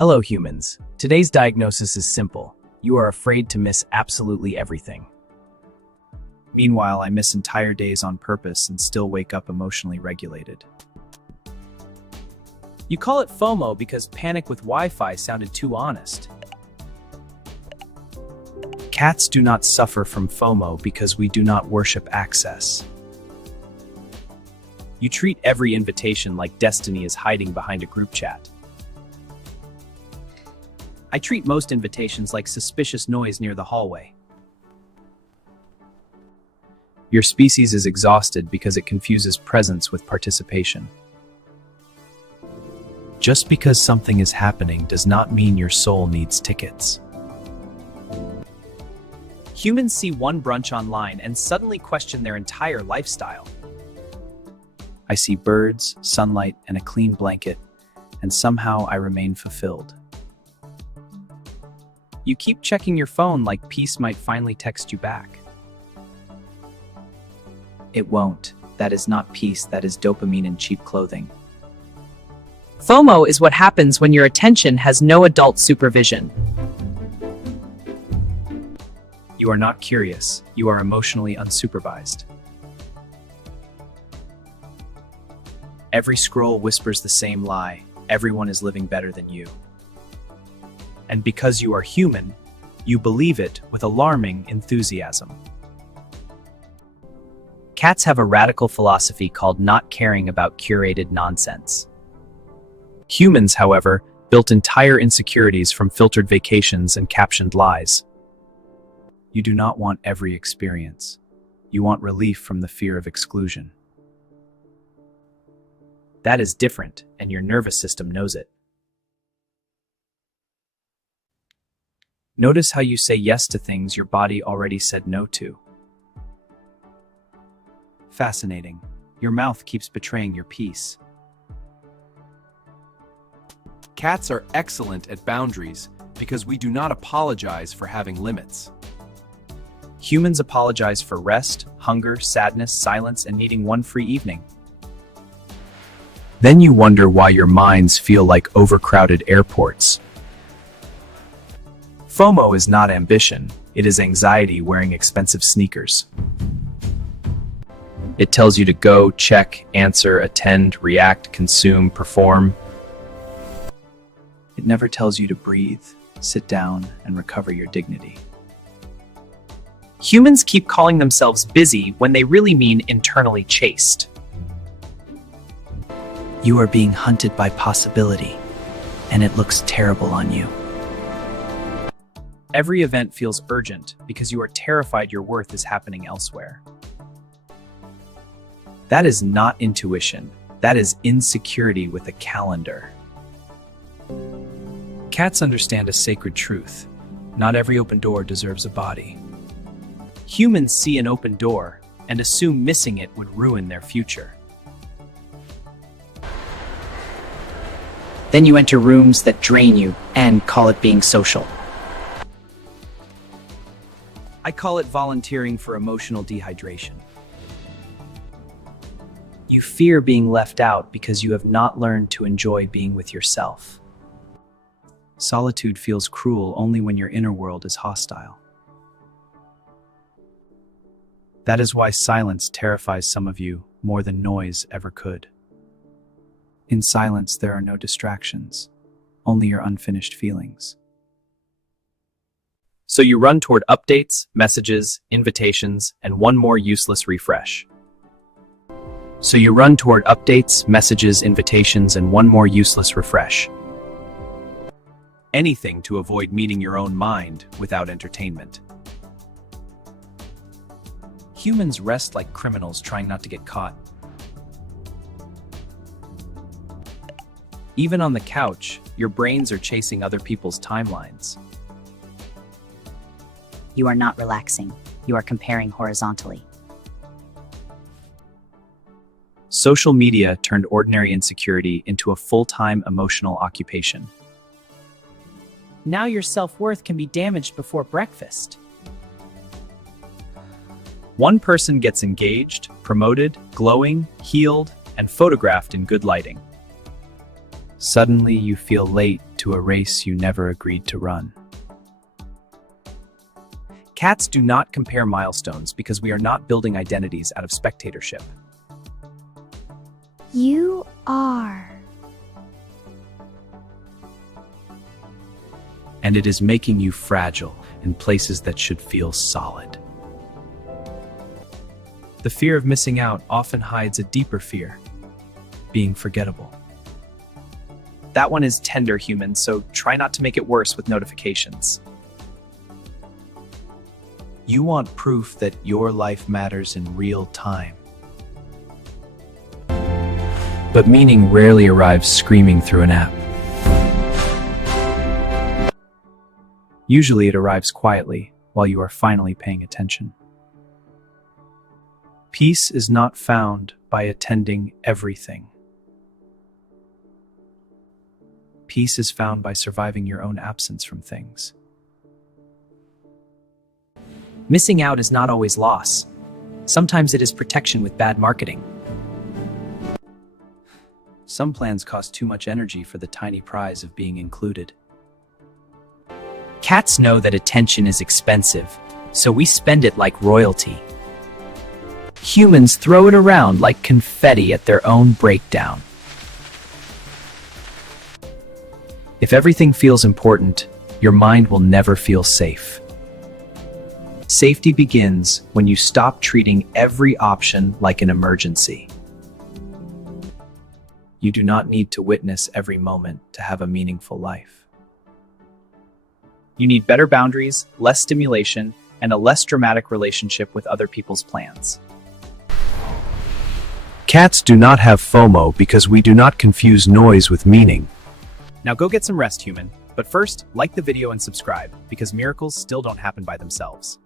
Hello, humans. Today's diagnosis is simple. You are afraid to miss absolutely everything. Meanwhile, I miss entire days on purpose and still wake up emotionally regulated. You call it Fomo because panic with Wi-Fi sounded too honest. Cats do not suffer from Fomo because we do not worship access. You treat every invitation like destiny is hiding behind a group chat. I treat most invitations like suspicious noise near the hallway. Your species is exhausted because it confuses presence with participation. Just because something is happening does not mean your soul needs tickets. Humans see one brunch online and suddenly question their entire lifestyle. I see birds, sunlight, and a clean blanket, and somehow I remain fulfilled. You keep checking your phone like peace might finally text you back. It won't. That is not peace, that is dopamine and cheap clothing. FOMO is what happens when your attention has no adult supervision. You are not curious. You are emotionally unsupervised. Every scroll whispers the same lie. Everyone is living better than you. And because you are human, you believe it with alarming enthusiasm. Cats have a radical philosophy called not caring about curated nonsense. Humans, however, built entire insecurities from filtered vacations and captioned lies. You do not want every experience. You want relief from the fear of exclusion. That is different, and your nervous system knows it. Notice how you say yes to things your body already said no to. Fascinating. Your mouth keeps betraying your peace. Cats are excellent at boundaries because we do not apologize for having limits. Humans apologize for rest, hunger, sadness, silence, and needing one free evening. Then you wonder why your minds feel like overcrowded airports. FOMO is not ambition, it is anxiety wearing expensive sneakers. It tells you to go, check, answer, attend, react, consume, perform. It never tells you to breathe, sit down, and recover your dignity. Humans keep calling themselves busy when they really mean internally chaste. You are being hunted by possibility, and it looks terrible on you. Every event feels urgent because you are terrified your worth is happening elsewhere. That is not intuition. That is insecurity with a calendar. Cats understand a sacred truth. Not every open door deserves a body. Humans see an open door and assume missing it would ruin their future. Then you enter rooms that drain you and call it being social. I call it volunteering for emotional dehydration. You fear being left out because you have not learned to enjoy being with yourself. Solitude feels cruel only when your inner world is hostile. That is why silence terrifies some of you more than noise ever could. In silence, there are no distractions, only your unfinished feelings. So you run toward updates, messages, invitations, and one more useless refresh. So you run toward updates, messages, invitations, and one more useless refresh. Anything to avoid meeting your own mind without entertainment. Humans rest like criminals trying not to get caught. Even on the couch, your brains are chasing other people's timelines. You are not relaxing. You are comparing horizontally. Social media turned ordinary insecurity into a full-time emotional occupation. Now your self-worth can be damaged before breakfast. One person gets engaged, promoted, glowing, healed, and photographed in good lighting. Suddenly you feel late, to a race you never agreed to run. Cats do not compare milestones because we are not building identities out of spectatorship. You are. And it is making you fragile in places that should feel solid. The fear of missing out often hides a deeper fear, being forgettable. That one is tender, human, so try not to make it worse with notifications. You want proof that your life matters in real time. But meaning rarely arrives screaming through an app. Usually it arrives quietly while you are finally paying attention. Peace is not found by attending everything. Peace is found by surviving your own absence from things. Missing out is not always loss. Sometimes it is protection with bad marketing. Some plans cost too much energy for the tiny prize of being included. Cats know that attention is expensive, so we spend it like royalty. Humans throw it around like confetti at their own breakdown. If everything feels important, your mind will never feel safe. Safety begins when you stop treating every option like an emergency. You do not need to witness every moment to have a meaningful life. You need better boundaries, less stimulation, and a less dramatic relationship with other people's plans. Cats do not have FOMO because we do not confuse noise with meaning. Now go get some rest, human. But first, like the video and subscribe, because miracles still don't happen by themselves.